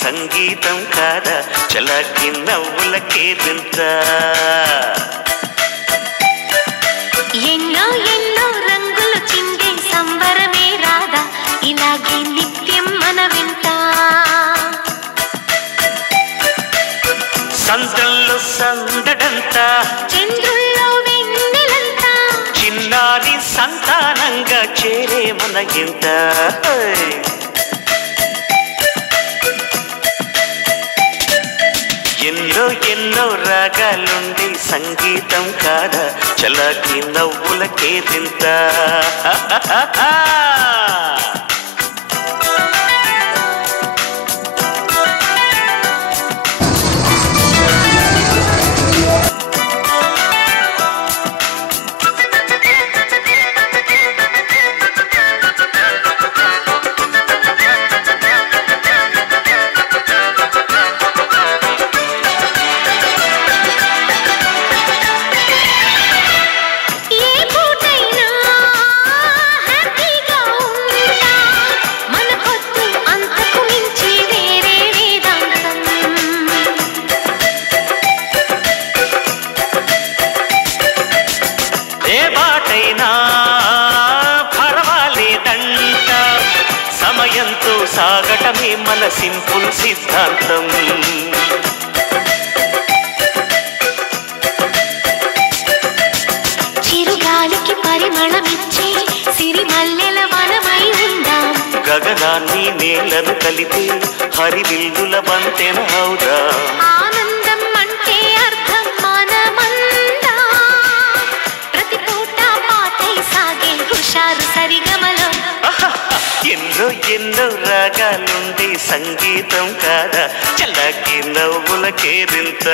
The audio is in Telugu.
సంగీతం కాదా చలాకి నవ్వులకేదింత ఎన్నో ఎన్నో రంగులు చిందే సంబరమే రాదా ఇలాగే నిత్యం మన వింట సందల్లో సందడంతా చంద్రుల్లో వెన్నెలంతా చిన్నారి సంతానంగా చేరే మన ఇంట ఎన్నో ఎన్నో రాగాలుండి సంగీతం కాదా చలాకి నవ్వులకేదింత సమయంతో సాగటమే మన సింపుల్ సిద్ధాంతం చిరుగాలికి పరిమళమిచ్చే సిరిమల్లెల వనమై ఉందాం గగనాన్ని నేలను కలిపి హరివిల్లుల బంతెన అవుదాం ఆనందం అంటే అర్థం మనమందా ప్రతి పూట పాటై సాగే హుషారు సరిగమలో ఎన్నో ఎన్నో రాగాలుండి సంగీతం కాదా చల్లకి నవ్వులకేదింత